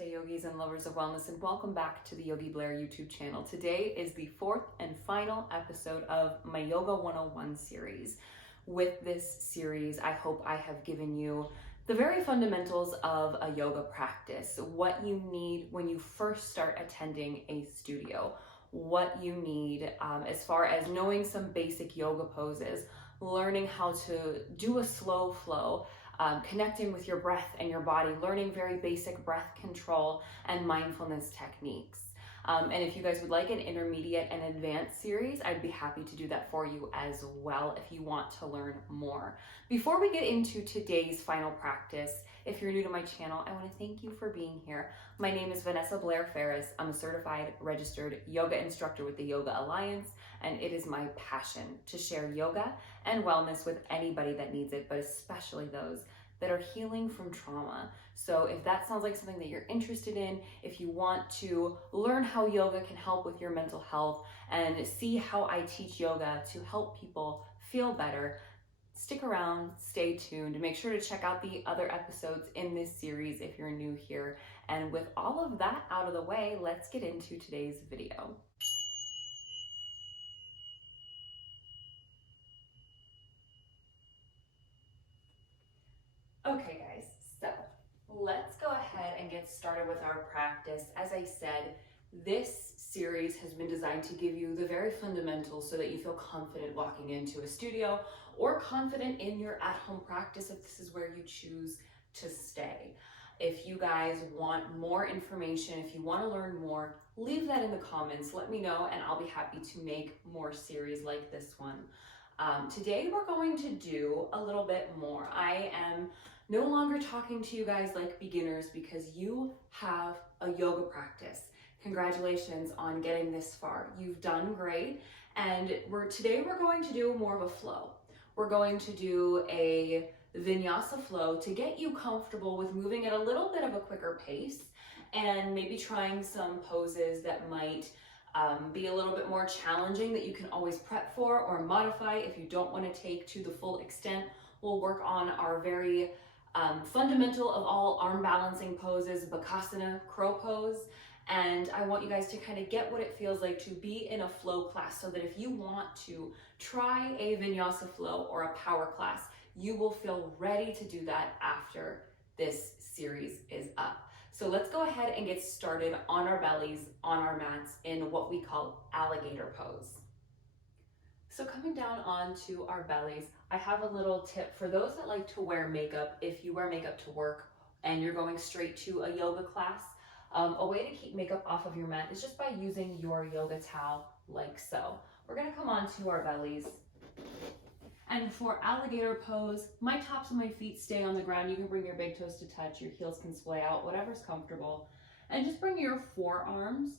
Namaste yogis and lovers of wellness, and welcome back to the Yogi Blair YouTube channel. Today is the fourth and final episode of my Yoga 101 series. With this series, I hope I have given you the very fundamentals of a yoga practice, what you need when you first start attending a studio, what you need as far as knowing some basic yoga poses, learning how to do a slow flow, connecting with your breath and your body, learning very basic breath control and mindfulness techniques. And if you guys would like an intermediate and advanced series, I'd be happy to do that for you as well if you want to learn more. Before we get into today's final practice, if you're new to my channel, I want to thank you for being here. My name is Vanessa Blair Ferris. I'm a certified registered yoga instructor with the Yoga Alliance, and it is my passion to share yoga and wellness with anybody that needs it, but especially those that are healing from trauma. So if that sounds like something that you're interested in, if you want to learn how yoga can help with your mental health and see how I teach yoga to help people feel better, stick around, stay tuned, and make sure to check out the other episodes in this series if you're new here. And with all of that out of the way, let's get into today's video. Okay guys, so let's go ahead and get started with our practice. As I said, this series has been designed to give you the very fundamentals so that you feel confident walking into a studio or confident in your at-home practice if this is where you choose to stay. If you guys want more information, if you want to learn more, leave that in the comments. Let me know and I'll be happy to make more series like this one. Today we're going to do a little bit more. I am no longer talking to you guys like beginners because you have a yoga practice. Congratulations on getting this far. You've done great. And today we're going to do more of a flow. We're going to do a vinyasa flow to get you comfortable with moving at a little bit of a quicker pace and maybe trying some poses that might be a little bit more challenging that you can always prep for or modify if you don't want to take to the full extent. We'll work on our very fundamental of all arm balancing poses, Bakasana, crow pose. And I want you guys to kind of get what it feels like to be in a flow class so that if you want to try a vinyasa flow or a power class, you will feel ready to do that after this series is up. So let's go ahead and get started on our bellies, on our mats in what we call alligator pose. So coming down onto our bellies, I have a little tip for those that like to wear makeup. If you wear makeup to work and you're going straight to a yoga class, a way to keep makeup off of your mat is just by using your yoga towel like so. We're gonna come onto our bellies. And for alligator pose, my tops of my feet stay on the ground. You can bring your big toes to touch, your heels can splay out, whatever's comfortable. And just bring your forearms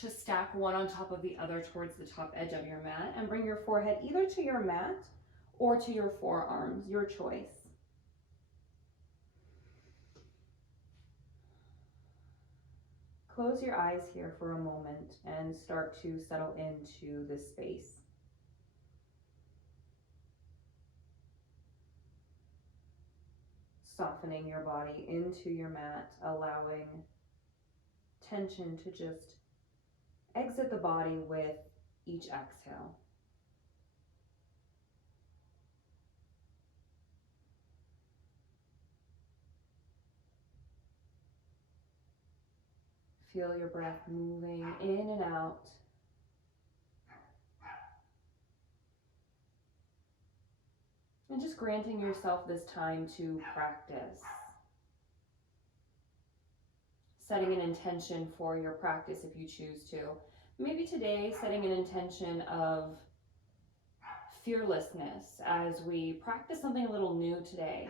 to stack one on top of the other towards the top edge of your mat, and bring your forehead either to your mat or to your forearms, your choice. Close your eyes here for a moment and start to settle into this space. Softening your body into your mat, allowing tension to just exit the body with each exhale. Feel your breath moving in and out. And just granting yourself this time to practice. Setting an intention for your practice if you choose to. Maybe today, setting an intention of fearlessness as we practice something a little new today.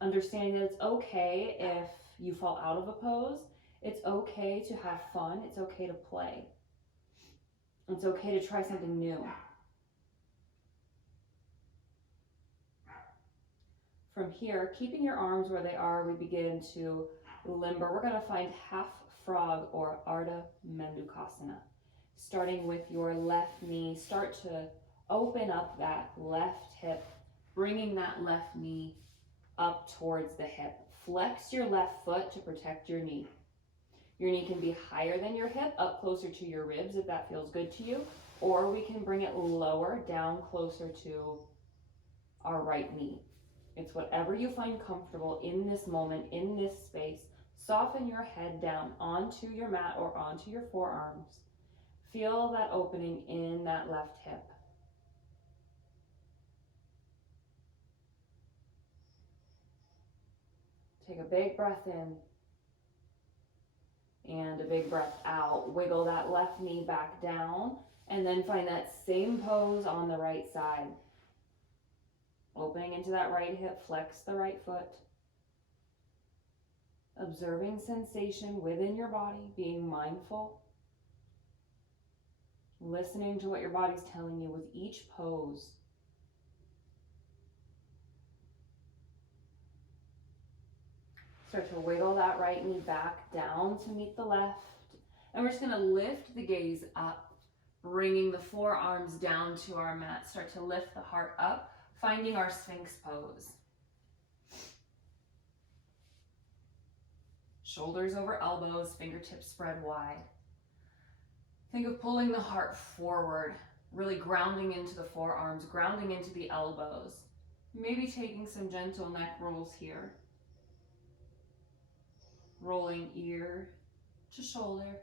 Understanding that it's okay if you fall out of a pose. It's okay to have fun. It's okay to play. It's okay to try something new. From here, keeping your arms where they are, we begin to limber. We're going to find half frog or Ardha Mendukasana. Starting with your left knee, start to open up that left hip, bringing that left knee up towards the hip. flex your left foot to protect your knee. Your knee can be higher than your hip, up closer to your ribs if that feels good to you, or we can bring it lower, down closer to our right knee. It's whatever you find comfortable in this moment, in this space. Soften your head down onto your mat or onto your forearms. Feel that opening in that left hip. Take a big breath in and a big breath out. Wiggle that left knee back down and then find that same pose on the right side. Opening into that right hip, flex the right foot. Observing sensation within your body, being mindful. Listening to what your body's telling you with each pose. Start to wiggle that right knee back down to meet the left. And we're just going to lift the gaze up, bringing the forearms down to our mat. Start to lift the heart up, finding our Sphinx pose. Shoulders over elbows, fingertips spread wide. Think of pulling the heart forward, really grounding into the forearms, grounding into the elbows. Maybe taking some gentle neck rolls here. Rolling ear to shoulder.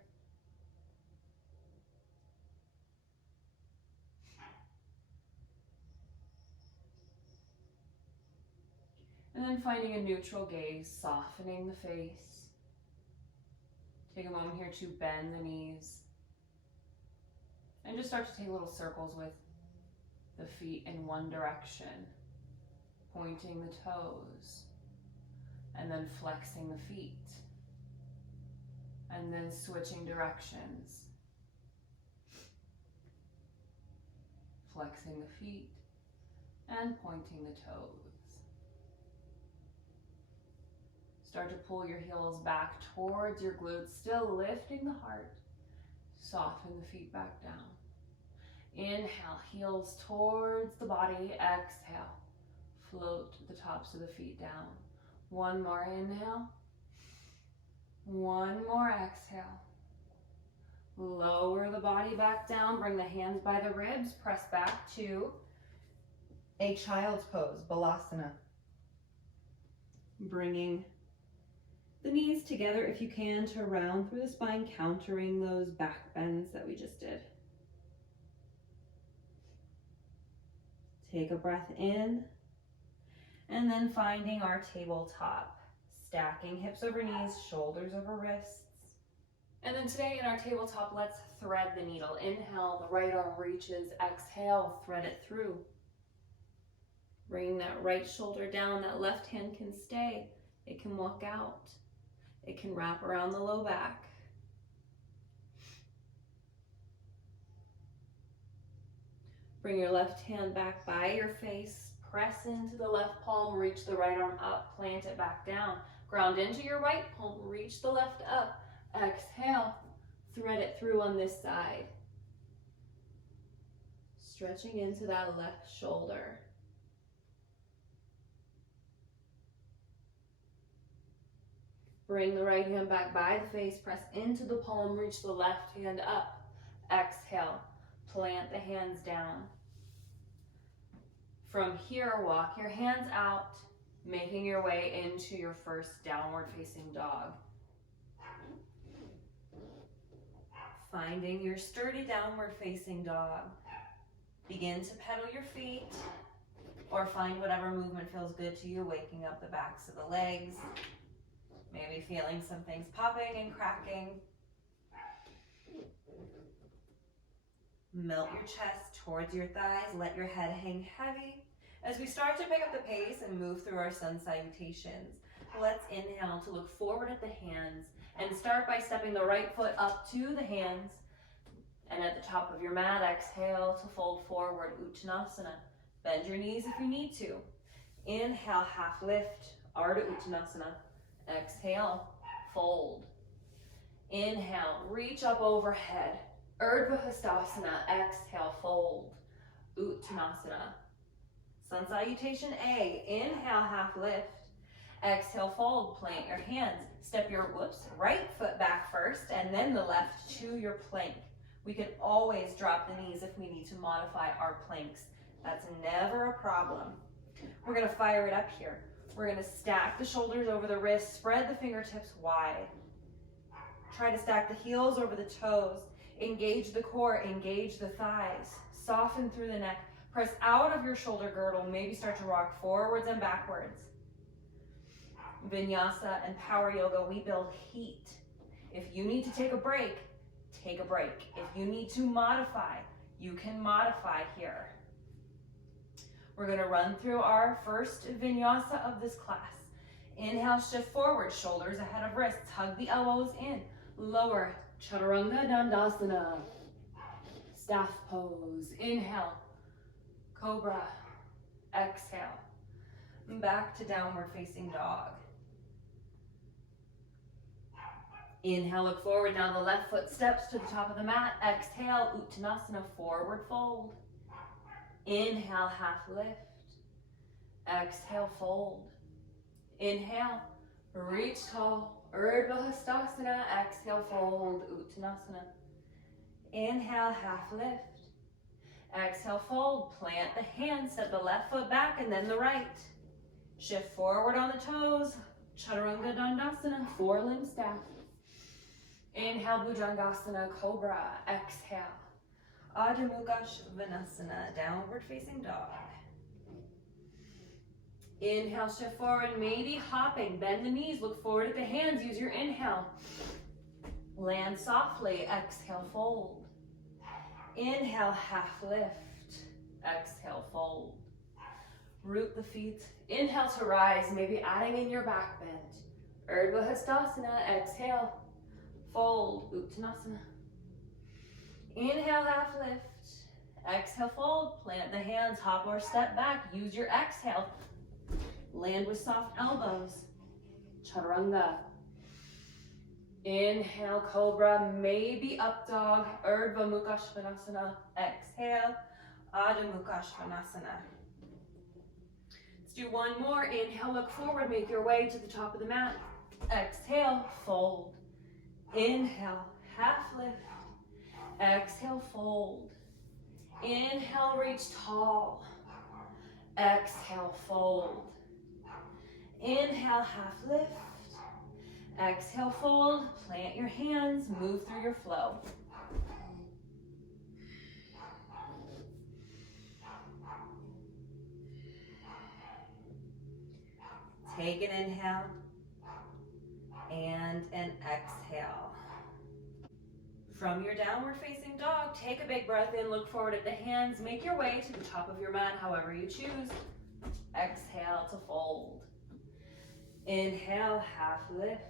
And then finding a neutral gaze, softening the face. Take a moment here to bend the knees. And just start to take little circles with the feet in one direction, pointing the toes, and then flexing the feet, and then switching directions, flexing the feet, and pointing the toes. Start to pull your heels back towards your glutes, still lifting the heart. Soften the feet back down. Inhale, heels towards the body. Exhale, float the tops of the feet down. One more inhale. One more exhale. Lower the body back down. Bring the hands by the ribs. Press back to a child's pose, Balasana. Bringing the knees together if you can to round through the spine, countering those back bends that we just did. Take a breath in, and then finding our tabletop. Stacking hips over knees, shoulders over wrists. And then today in our tabletop, let's thread the needle. Inhale, the right arm reaches. Exhale, thread it through. Bring that right shoulder down. That left hand can stay. It can walk out. It can wrap around the low back. Bring your left hand back by your face. Press into the left palm, reach the right arm up, plant it back down. Ground into your right palm, reach the left up. Exhale, thread it through on this side. Stretching into that left shoulder. Bring the right hand back by the face, press into the palm, reach the left hand up. Exhale, plant the hands down. From here, walk your hands out, making your way into your first downward facing dog. Finding your sturdy downward facing dog. Begin to pedal your feet or find whatever movement feels good to you, waking up the backs of the legs. Maybe feeling some things popping and cracking. Melt your chest towards your thighs. Let your head hang heavy. As we start to pick up the pace and move through our sun salutations, let's inhale to look forward at the hands and start by stepping the right foot up to the hands. And at the top of your mat, exhale to fold forward, Uttanasana. Bend your knees if you need to. Inhale, half lift, Ardha Uttanasana. Exhale, fold. Inhale, reach up overhead, Urdhva Hastasana. Exhale, fold, Uttanasana. Sun salutation A, inhale, half lift. Exhale, fold, plant your hands. Step your, right foot back first and then the left to your plank. We can always drop the knees if we need to modify our planks. That's never a problem. We're gonna fire it up here. We're gonna stack the shoulders over the wrists, spread the fingertips wide. Try to stack the heels over the toes. Engage the core, engage the thighs. Soften through the neck. Press out of your shoulder girdle. Maybe start to rock forwards and backwards. Vinyasa and power yoga, we build heat. If you need to take a break, take a break. If you need to modify, you can modify here. We're gonna run through our first vinyasa of this class. Inhale, shift forward, shoulders ahead of wrists. Hug the elbows in. Lower, Chaturanga Dandasana. Staff pose. Inhale, cobra. Exhale. Back to downward facing dog. Inhale, look forward. Now the left foot steps to the top of the mat. Exhale, Uttanasana, forward fold. Inhale, half lift. Exhale, fold. Inhale, reach tall. Urdhva Hastasana. Exhale, fold. Uttanasana. Inhale, half lift. Exhale, fold. Plant the hands. Step the left foot back and then the right. Shift forward on the toes. Chaturanga Dandasana. Four-limb staff. Inhale, Bhujangasana, Cobra. Exhale, Adho Mukha Svanasana, downward facing dog. Inhale, shift forward, maybe hopping. Bend the knees, look forward at the hands. Use your inhale. Land softly. Exhale, fold. Inhale, half lift. Exhale, fold. Root the feet. Inhale to rise, maybe adding in your back bend. Urdhva Hastasana. Exhale. Fold, Uttanasana. Inhale, half lift. Exhale, fold. Plant the hands, hop or step back. Use your exhale. Land with soft elbows. Chaturanga. Inhale, cobra, maybe up dog. Urdhva Mukha Svanasana. Exhale, Adho Mukha Svanasana. Let's do one more. Inhale, look forward, make your way to the top of the mat. Exhale, fold. Inhale, half lift. Exhale, fold. Inhale, reach tall. Exhale, fold. Inhale, half lift. Exhale, fold. Plant your hands, move through your flow. Take an inhale and an exhale. From your downward facing dog, take a big breath in, look forward at the hands, make your way to the top of your mat, however you choose. Exhale to fold. Inhale, half lift.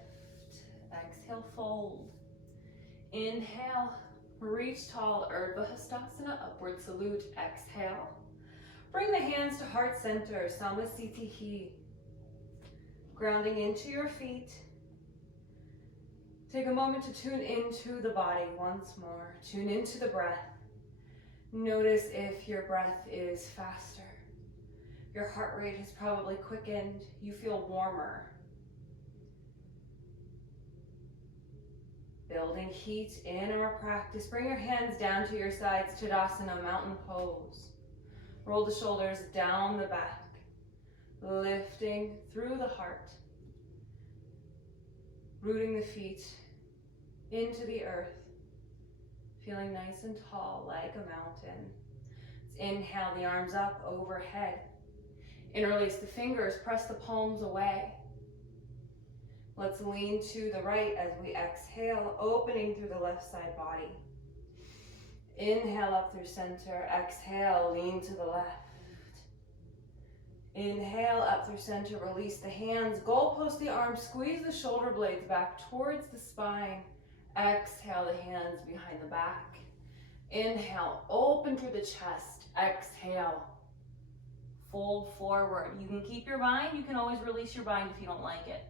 Exhale, fold. Inhale, reach tall, Urdhva Hastasana, upward salute. Exhale. Bring the hands to heart center, Samasthiti. Grounding into your feet. Take a moment to tune into the body once more. Tune into the breath. Notice if your breath is faster. Your heart rate has probably quickened. You feel warmer. Building heat in our practice. Bring your hands down to your sides, Tadasana, mountain pose. Roll the shoulders down the back. Lifting through the heart. Rooting the feet into the earth. Feeling nice and tall like a mountain. Let's inhale the arms up overhead. Interlace the fingers, press the palms away. Let's lean to the right as we exhale, opening through the left side body. Inhale up through center, exhale, lean to the left. Inhale up through center, release the hands, goalpost the arms, squeeze the shoulder blades back towards the spine. Exhale the hands behind the back. Inhale, open through the chest. Exhale, fold forward. You can keep your bind, you can always release your bind if you don't like it.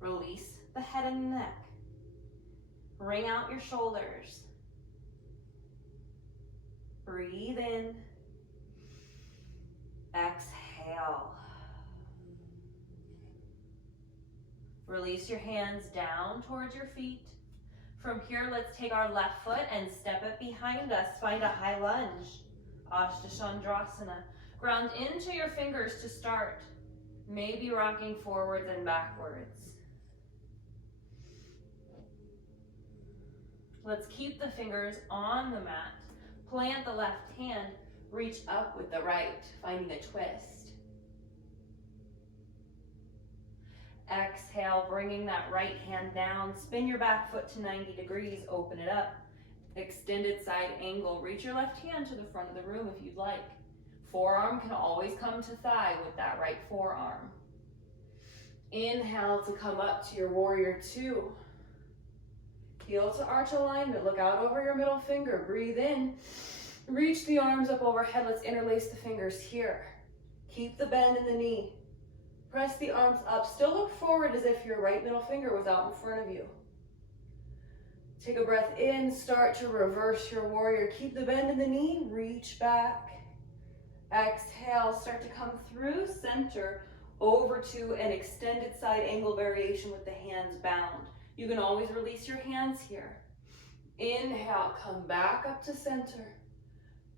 Release the head and neck. Bring out your shoulders. Breathe in. Exhale. Release your hands down towards your feet. From here, let's take our left foot and step it behind us. Find a high lunge. Ashtachandrasana. Ground into your fingers to start. Maybe rocking forwards and backwards. Let's keep the fingers on the mat. Plant the left hand. Reach up with the right, finding a twist. Exhale, bringing that right hand down. Spin your back foot to 90 degrees. Open it up. Extended side angle. Reach your left hand to the front of the room if you'd like. Forearm can always come to thigh with that right forearm. Inhale to come up to your warrior two. Heel to arch alignment. Look out over your middle finger. Breathe in. Reach the arms up overhead. Let's interlace the fingers here. Keep the bend in the knee. Press the arms up. Still look forward as if your right middle finger was out in front of you. Take a breath in. Start to reverse your warrior. Keep the bend in the knee. Reach back. Exhale. Start to come through center over to an extended side angle variation with the hands bound. You can always release your hands here. Inhale. Come back up to center.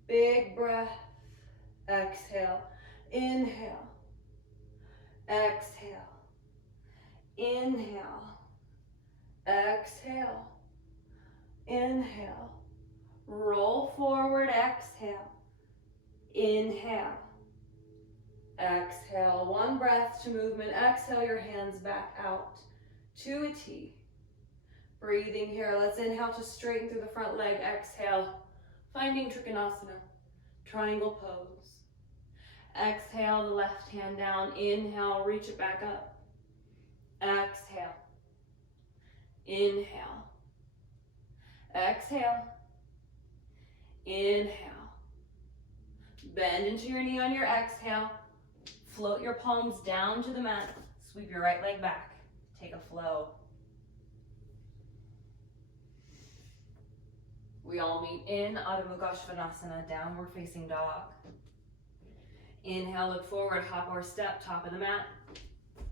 Big breath. Exhale. Inhale. Exhale. Inhale. Exhale. Inhale. Roll forward. Exhale. Inhale. Exhale. One breath to movement. Exhale your hands back out to a T. Breathing here. Let's inhale to straighten through the front leg. Exhale. Finding Trikonasana. Triangle pose. Exhale the left hand down. Inhale. Reach it back up. Exhale. Inhale. Exhale. Inhale. Bend into your knee on your exhale. Float your palms down to the mat. Sweep your right leg back. Take a flow. We all meet in Adho Mukha Svanasana, downward facing dog. Inhale, look forward, hop or step, top of the mat.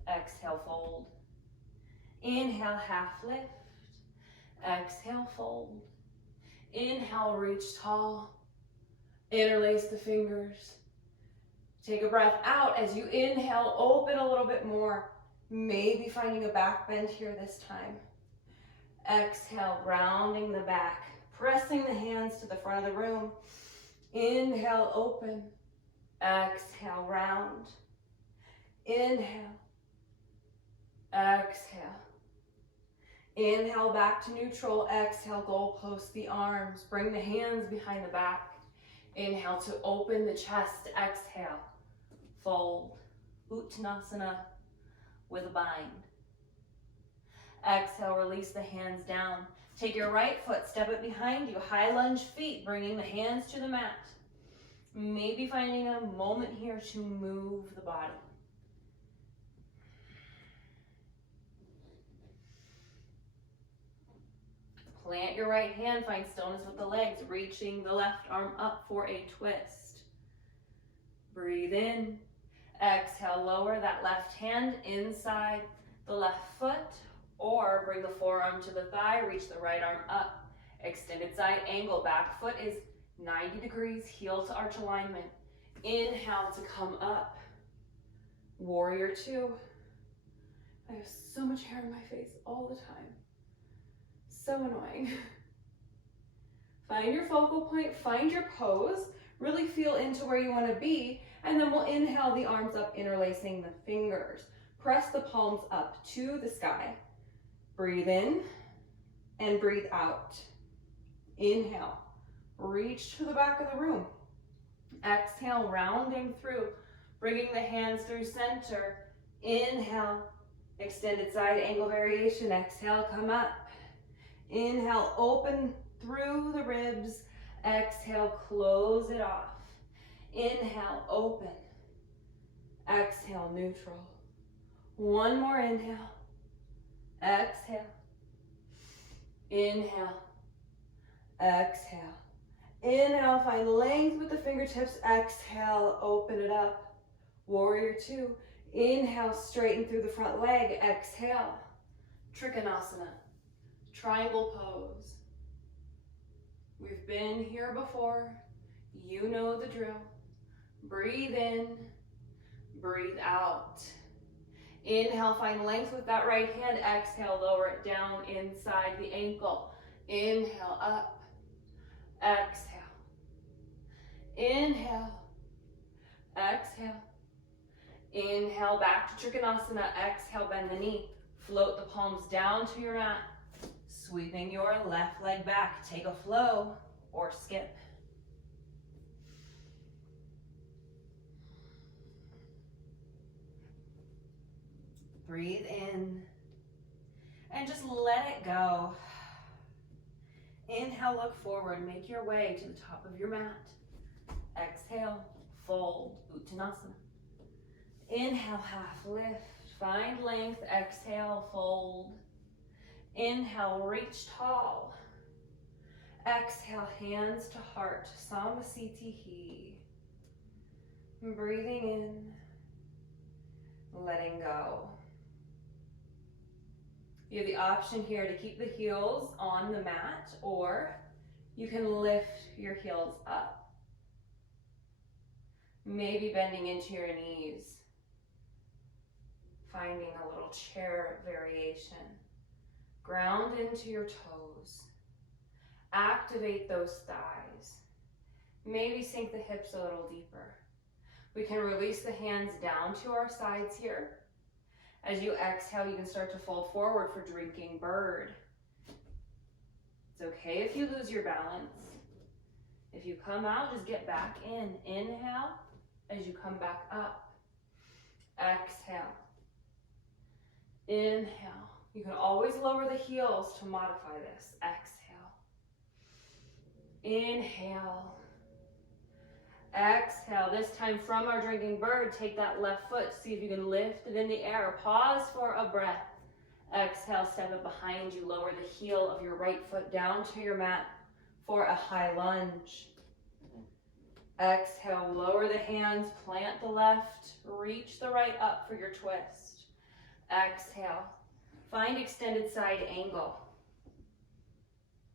Exhale, fold. Inhale, half lift. Exhale, fold. Inhale, reach tall. Interlace the fingers. Take a breath out as you inhale, open a little bit more. Maybe finding a back bend here this time. Exhale, rounding the back. Pressing the hands to the front of the room. Inhale, open. Exhale, round. Inhale. Exhale. Inhale, back to neutral. Exhale, goalpost the arms. Bring the hands behind the back. Inhale to open the chest. Exhale, fold. Uttanasana with a bind. Exhale, release the hands down. Take your right foot, step it behind you. High lunge feet, bringing the hands to the mat. Maybe finding a moment here to move the body. Plant your right hand, find stillness with the legs, reaching the left arm up for a twist. Breathe in. Exhale, lower that left hand inside the left foot, or bring the forearm to the thigh, reach the right arm up. Extended side angle, back foot is 90 degrees, heel to arch alignment. Inhale to come up. Warrior two. I have so much hair in my face all the time. So annoying. Find your focal point, find your pose, really feel into where you want to be, and then we'll inhale the arms up, interlacing the fingers. Press the palms up to the sky. Breathe in and breathe out. Inhale, reach to the back of the room. Exhale, rounding through, bringing the hands through center. Inhale, extended side angle variation. Exhale, come up. Inhale, open through the ribs. Exhale, close it off. Inhale, open. Exhale, neutral. One more inhale. Exhale. Inhale. Exhale. Inhale, find length with the fingertips. Exhale, open it up. Warrior two. Inhale, straighten through the front leg. Exhale. Trikonasana, triangle pose. We've been here before. You know the drill. Breathe in, breathe out. Inhale, find length with that right hand. Exhale, lower it down inside the ankle. Inhale, up. Exhale. Inhale. Exhale. Inhale, back to Trikonasana. Exhale, bend the knee. Float the palms down to your mat. Sweeping your left leg back. Take a flow or skip. Breathe in and just let it go. Inhale, look forward. Make your way to the top of your mat. Exhale, fold, Uttanasana. Inhale, half lift. Find length. Exhale, fold. Inhale, reach tall. Exhale, hands to heart, Samasthiti. Breathing in, letting go. You have the option here to keep the heels on the mat, or you can lift your heels up. Maybe bending into your knees, finding a little chair variation. Ground into your toes. Activate those thighs. Maybe sink the hips a little deeper. We can release the hands down to our sides here. As you exhale, you can start to fold forward for drinking bird. It's okay if you lose your balance. If you come out, just get back in. Inhale as you come back up. Exhale. Inhale. You can always lower the heels to modify this. Exhale. Inhale. Exhale. This time from our drinking bird, take that left foot. See if you can lift it in the air. Pause for a breath. Exhale, step it behind you. Lower the heel of your right foot down to your mat for a high lunge. Exhale, lower the hands, plant the left, reach the right up for your twist. Exhale, find extended side angle.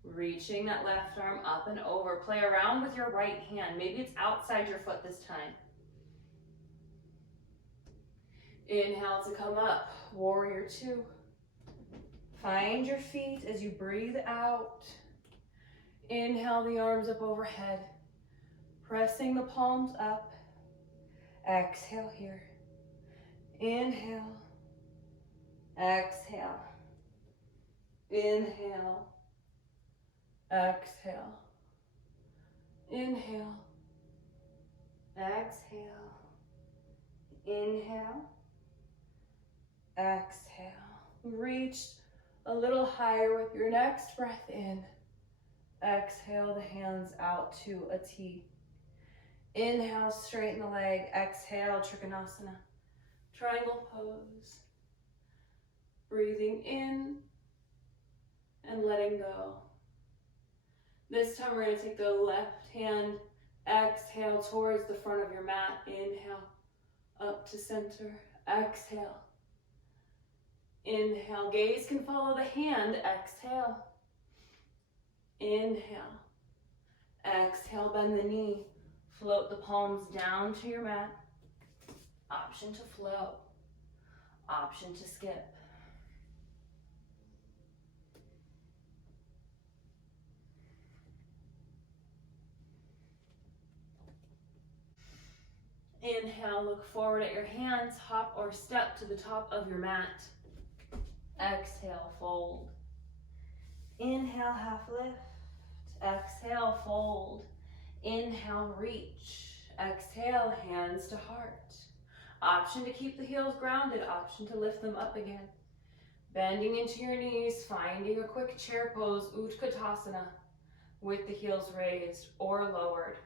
Reaching that left arm up and over. Play around with your right hand. Maybe it's outside your foot this time. Inhale to come up, warrior two. Find your feet as you breathe out. Inhale the arms up overhead. Pressing the palms up. Exhale here. Inhale. Exhale. Inhale. Exhale. Inhale. Exhale. Inhale. Exhale. Reach a little higher with your next breath in. Exhale the hands out to a T. Inhale, straighten the leg. Exhale, Trikonasana. Triangle pose. Breathing in and letting go. This time we're going to take the left hand, exhale towards the front of your mat. Inhale, up to center. Exhale. Inhale, gaze can follow the hand. Exhale. Inhale. Exhale, bend the knee. Float the palms down to your mat. Option to flow. Option to skip. Inhale, look forward at your hands, hop or step to the top of your mat. Exhale, fold. Inhale, half lift. Exhale, fold. Inhale, reach. Exhale, hands to heart. Option to keep the heels grounded, option to lift them up again. Bending into your knees, finding a quick chair pose, Utkatasana, with the heels raised or lowered.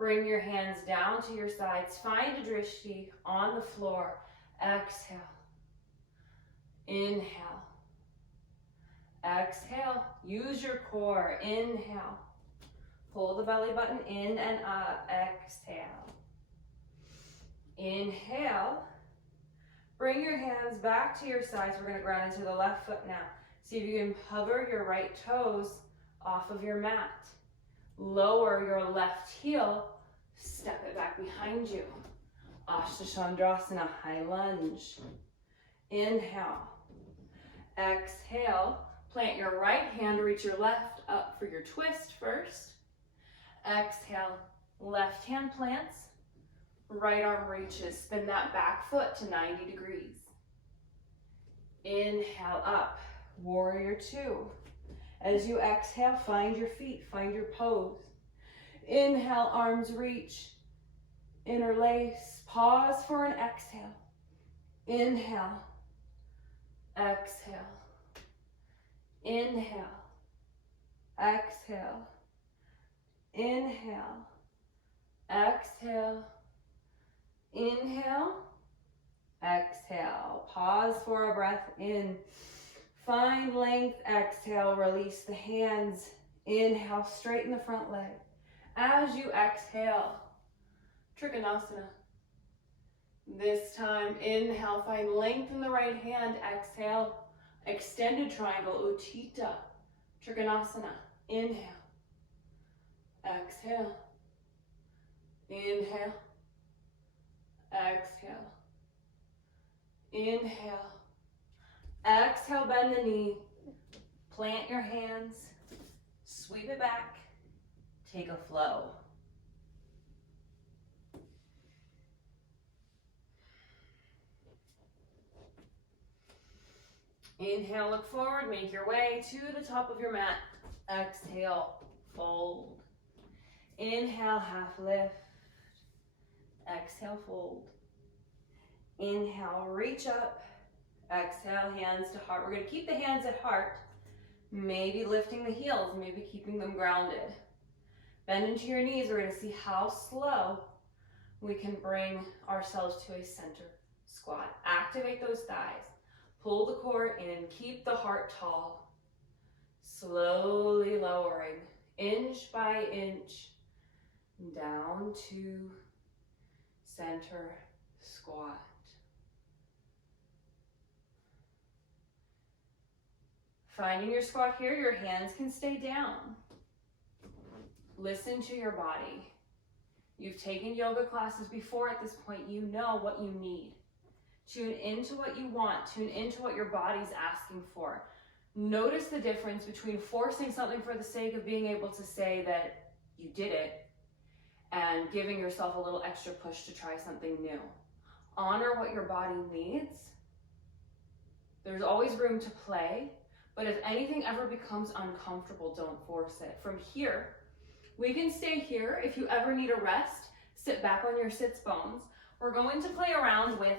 Bring your hands down to your sides. Find a drishti on the floor. Exhale. Inhale. Exhale. Use your core. Inhale. Pull the belly button in and up. Exhale. Inhale. Bring your hands back to your sides. We're gonna ground into the left foot now. See if you can hover your right toes off of your mat. Lower your left heel, step it back behind you. Ashtachandrasana, high lunge. Inhale. Exhale. Plant your right hand, reach your left up for your twist first. Exhale. Left hand plants. Right arm reaches. Spin that back foot to 90 degrees. Inhale up. Warrior two. As you exhale, find your feet, find your pose. Inhale, arms reach. Interlace. Pause for an exhale. Inhale. Exhale. Inhale. Exhale. Inhale. Exhale. Inhale. Exhale. Pause for a breath in. Find length. Exhale. Release the hands. Inhale. Straighten the front leg. As you exhale, Trikonasana. This time, inhale, find length in the right hand. Exhale, extended triangle, Utthita Trikonasana. Inhale, exhale, inhale, exhale, inhale, exhale, bend the knee, plant your hands, sweep it back, take a flow. Inhale, look forward, make your way to the top of your mat. Exhale, fold. Inhale, half lift. Exhale, fold. Inhale, reach up. Exhale, hands to heart. We're gonna keep the hands at heart. Maybe lifting the heels, maybe keeping them grounded. Bend into your knees. We're gonna see how slow we can bring ourselves to a center squat. Activate those thighs. Pull the core in, keep the heart tall. Slowly lowering, inch by inch, down to center squat. Finding your squat here, your hands can stay down. Listen to your body. You've taken yoga classes before. At this point, you know what you need. Tune into what you want. Tune into what your body's asking for. Notice the difference between forcing something for the sake of being able to say that you did it and giving yourself a little extra push to try something new. Honor what your body needs. There's always room to play, but if anything ever becomes uncomfortable, don't force it. From here, we can stay here. If you ever need a rest, sit back on your sits bones. We're going to play around with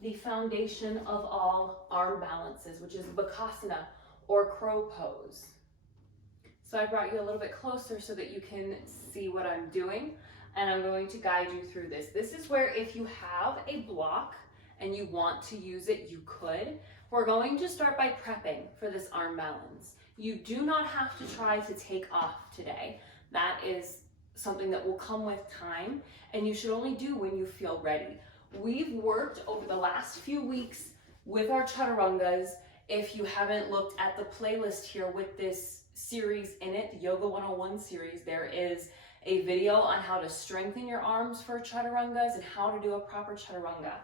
the foundation of all arm balances, which is Bakasana or crow pose. So I brought you a little bit closer so that you can see what I'm doing, and I'm going to guide you through this. This is where if you have a block and you want to use it, you could. We're going to start by prepping for this arm balance. You do not have to try to take off today. That is something that will come with time, and you should only do when you feel ready. We've worked over the last few weeks with our chaturangas. If you haven't looked at the playlist here with this series in it, the Yoga 101 series, there is a video on how to strengthen your arms for chaturangas and how to do a proper chaturanga.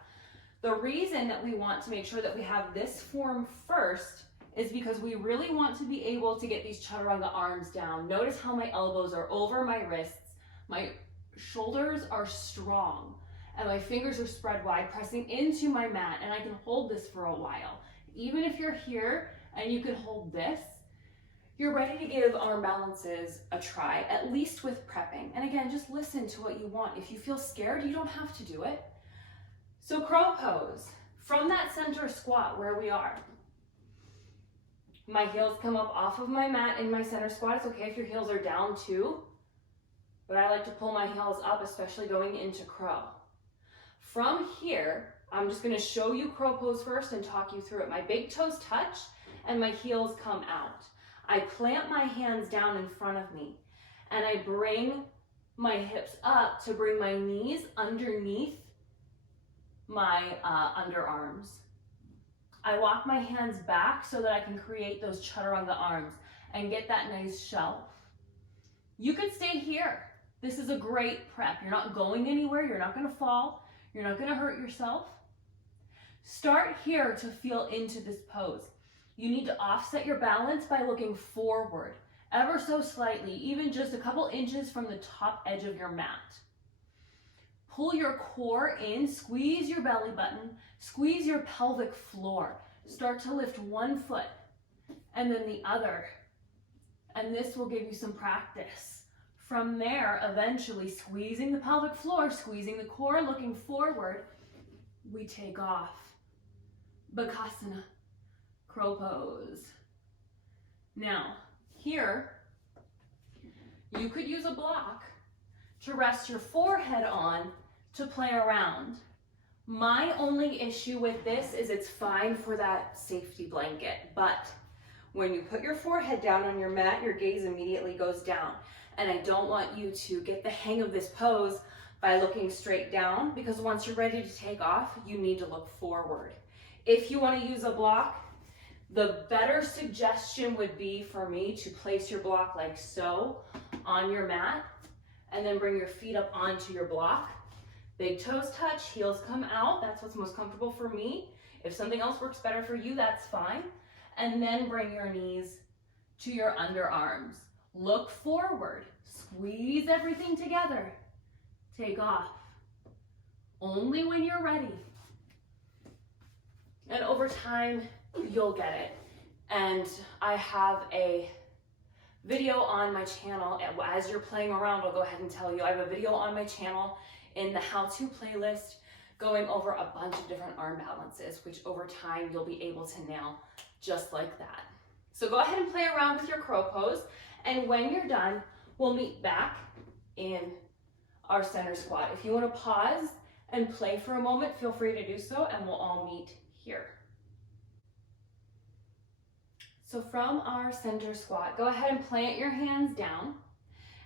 The reason that we want to make sure that we have this form first is because we really want to be able to get these chaturanga arms down. Notice how my elbows are over my wrists, my shoulders are strong, and my fingers are spread wide, pressing into my mat, and I can hold this for a while. Even if you're here and you can hold this, you're ready to give arm balances a try, at least with prepping. And again, just listen to what you want. If you feel scared, you don't have to do it. So crow pose, from that center squat where we are. My heels come up off of my mat in my center squat. It's okay if your heels are down too, but I like to pull my heels up, especially going into crow. From here, I'm just gonna show you crow pose first and talk you through it. My big toes touch and my heels come out. I plant my hands down in front of me and I bring my hips up to bring my knees underneath my underarms. I walk my hands back so that I can create those chaturanga arms and get that nice shelf. You could stay here. This is a great prep. You're not going anywhere. You're not going to fall. You're not going to hurt yourself. Start here to feel into this pose. You need to offset your balance by looking forward, ever so slightly, even just a couple inches from the top edge of your mat. Pull your core in, squeeze your belly button, squeeze your pelvic floor. Start to lift one foot and then the other. And this will give you some practice. From there, eventually squeezing the pelvic floor, squeezing the core, looking forward, we take off. Bakasana, crow pose. Now, here, you could use a block to rest your forehead on to play around. My only issue with this is it's fine for that safety blanket, but when you put your forehead down on your mat, your gaze immediately goes down. And I don't want you to get the hang of this pose by looking straight down, because once you're ready to take off, you need to look forward. If you want to use a block, the better suggestion would be for me to place your block like so on your mat, and then bring your feet up onto your block. Big toes touch, heels come out. That's what's most comfortable for me. If something else works better for you, that's fine. And then bring your knees to your underarms. Look forward, squeeze everything together. Take off. Only when you're ready. And over time, you'll get it. And I have a video on my channel. As you're playing around, I'll go ahead and tell you, I have a video on my channel in the how-to playlist going over a bunch of different arm balances, which over time you'll be able to nail just like that. So go ahead and play around with your crow pose. And when you're done, we'll meet back in our center squat. If you want to pause and play for a moment, feel free to do so, and we'll all meet here. So from our center squat, go ahead and plant your hands down.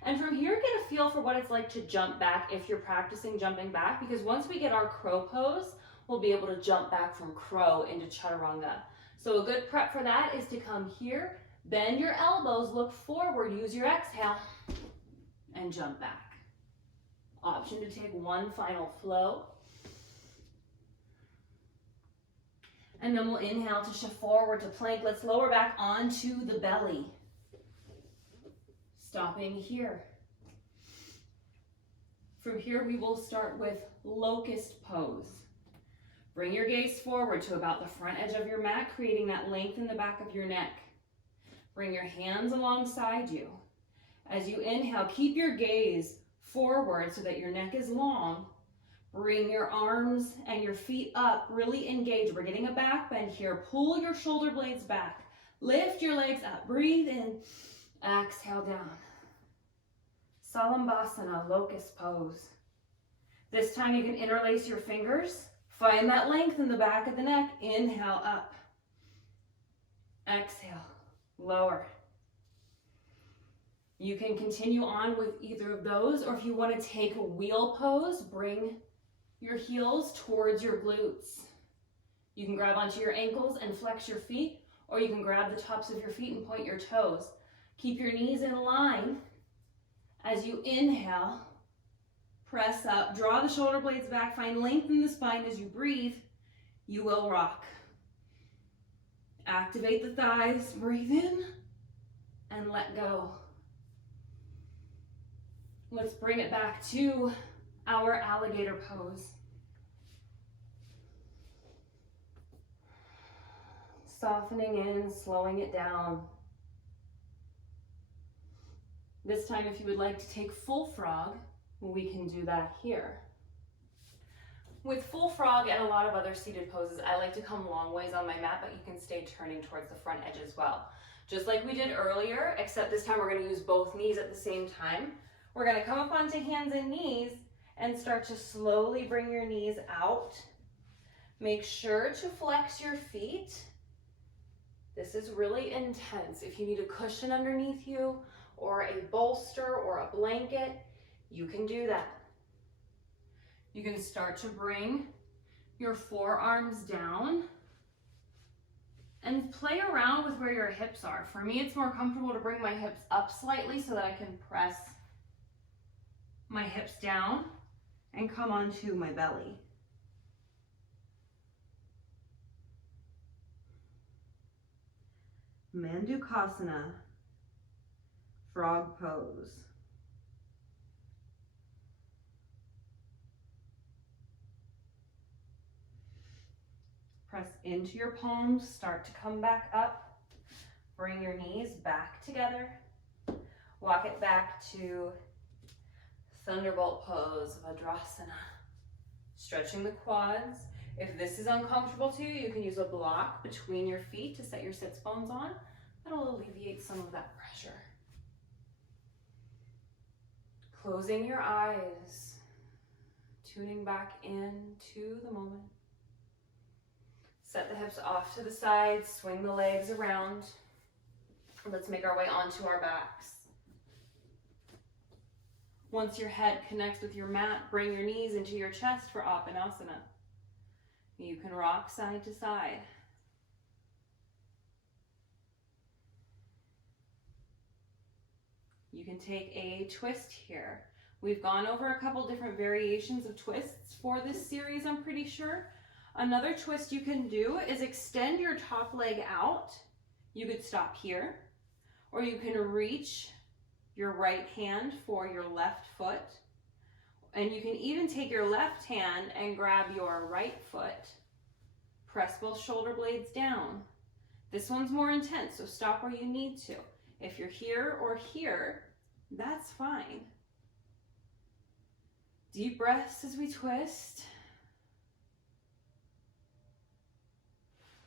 And from here, get a feel for what it's like to jump back if you're practicing jumping back, because once we get our crow pose, we'll be able to jump back from crow into chaturanga. So a good prep for that is to come here, bend your elbows, look forward, use your exhale, and jump back. Option to take one final flow. And then we'll inhale to shift forward to plank. Let's lower back onto the belly. Stopping here. From here, we will start with locust pose. Bring your gaze forward to about the front edge of your mat, creating that length in the back of your neck. Bring your hands alongside you. As you inhale, keep your gaze forward so that your neck is long. Bring your arms and your feet up, really engage. We're getting a back bend here. Pull your shoulder blades back. Lift your legs up. Breathe in. Exhale down. Salambhasana, locust pose. This time you can interlace your fingers. Find that length in the back of the neck. Inhale up. Exhale, lower. You can continue on with either of those, or if you want to take a wheel pose, bring your heels towards your glutes. You can grab onto your ankles and flex your feet, or you can grab the tops of your feet and point your toes. Keep your knees in line. As you inhale, press up, draw the shoulder blades back, find length in the spine. As you breathe, you will rock. Activate the thighs, breathe in, and let go. Let's bring it back to our alligator pose. Softening in, slowing it down. This time, if you would like to take full frog, we can do that here. With full frog and a lot of other seated poses, I like to come long ways on my mat, but you can stay turning towards the front edge as well. Just like we did earlier, except this time we're going to use both knees at the same time. We're going to come up onto hands and knees and start to slowly bring your knees out. Make sure to flex your feet. This is really intense. If you need a cushion underneath you or a bolster or a blanket, you can do that. You can start to bring your forearms down and play around with where your hips are. For me, it's more comfortable to bring my hips up slightly so that I can press my hips down and come onto my belly. Mandukasana, frog pose. Press into your palms, start to come back up. Bring your knees back together. Walk it back to Thunderbolt pose, Vajrasana. Stretching the quads. If this is uncomfortable to you, you can use a block between your feet to set your sits bones on. That'll alleviate some of that pressure. Closing your eyes, tuning back into the moment. Set the hips off to the side, swing the legs around. Let's make our way onto our backs. Once your head connects with your mat, bring your knees into your chest for Apanasana. You can rock side to side. You can take a twist here. We've gone over a couple different variations of twists for this series, I'm pretty sure. Another twist you can do is extend your top leg out. You could stop here, or you can reach your right hand for your left foot. And you can even take your left hand and grab your right foot. Press both shoulder blades down. This one's more intense, so stop where you need to. If you're here or here, that's fine. Deep breaths as we twist.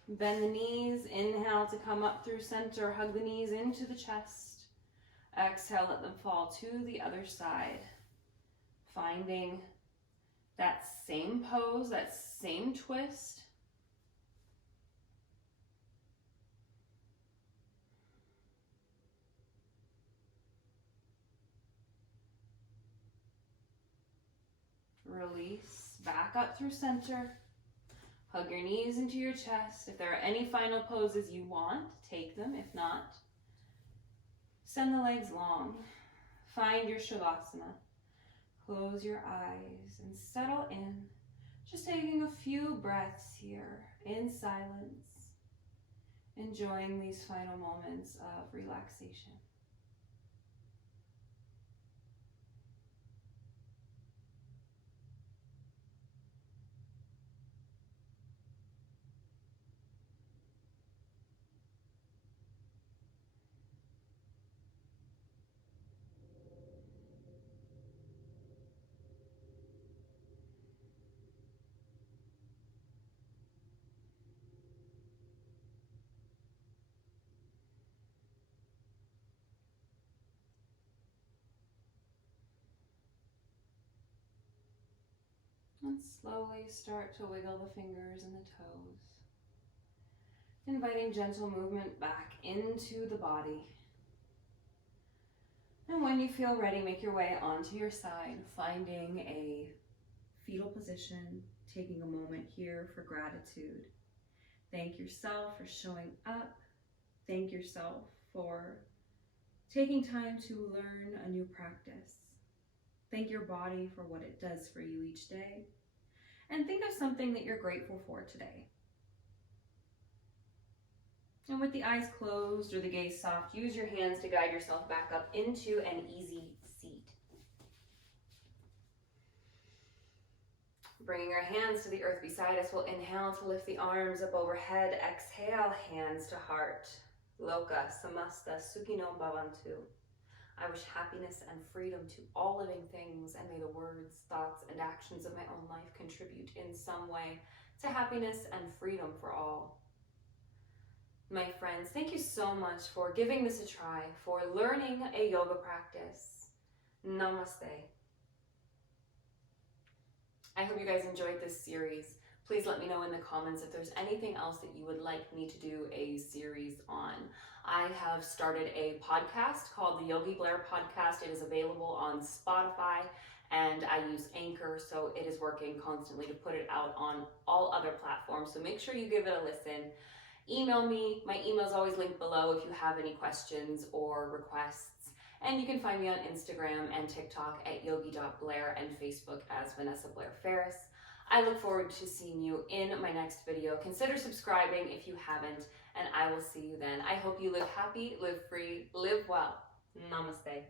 Bend the knees, inhale to come up through center, hug the knees into the chest. Exhale, let them fall to the other side. Finding that same pose, that same twist. Release, back up through center. Hug your knees into your chest. If there are any final poses you want, take them. If not, send the legs long. Find your Shavasana. Close your eyes and settle in. Just taking a few breaths here in silence, enjoying these final moments of relaxation. And slowly start to wiggle the fingers and the toes. Inviting gentle movement back into the body. And when you feel ready, make your way onto your side, finding a fetal position, taking a moment here for gratitude. Thank yourself for showing up. Thank yourself for taking time to learn a new practice. Thank your body for what it does for you each day. And think of something that you're grateful for today. And with the eyes closed or the gaze soft, use your hands to guide yourself back up into an easy seat. Bringing our hands to the earth beside us, we'll inhale to lift the arms up overhead. Exhale, hands to heart. Loka samasta sukhinom bhavantu. I wish happiness and freedom to all living things, and may the words, thoughts, and actions of my own life contribute in some way to happiness and freedom for all. My friends, thank you so much for giving this a try, for learning a yoga practice. Namaste. I hope you guys enjoyed this series. Please let me know in the comments if there's anything else that you would like me to do a series on. I have started a podcast called the Yogi Blair Podcast. It is available on Spotify, and I use Anchor, so it is working constantly to put it out on all other platforms. So make sure you give it a listen. Email me. My email is always linked below if you have any questions or requests. And you can find me on Instagram and TikTok at yogi.blair and Facebook as Vanessa Blair Ferris. I look forward to seeing you in my next video. Consider subscribing if you haven't, and I will see you then. I hope you live happy, live free, live well. Namaste.